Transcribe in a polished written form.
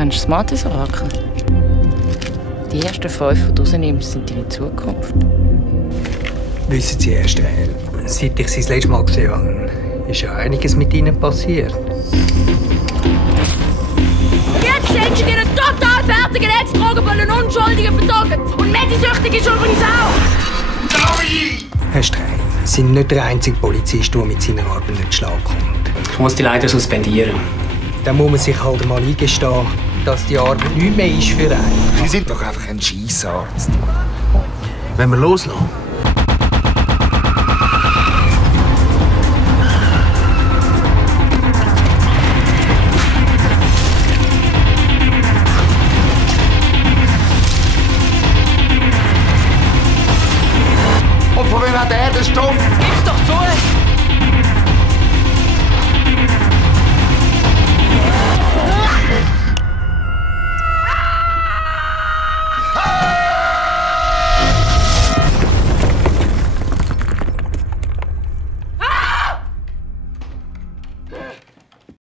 Kennst du das Mathesorakel? Die ersten 5, die du rausnimmst, sind deine Zukunft. Wissen Sie, Herr Strehl, seit ich Sie das letzte Mal gesehen habe, ist ja einiges mit Ihnen passiert. Jetzt sind Sie einen total fertigen Ex-Drogenbullen Unschuldigen verdammt. Und Medisüchtig ist übrigens auch. Herr Strehl, Sie sind nicht der einzige Polizist, der mit seiner Arbeit nicht schlag kommt. Ich muss die leider suspendieren. Dann muss man sich halt mal eingestehen, dass die Arbeit nicht mehr ist für einen. Sie sind doch einfach ein Scheissarzt. Wenn wir loslassen,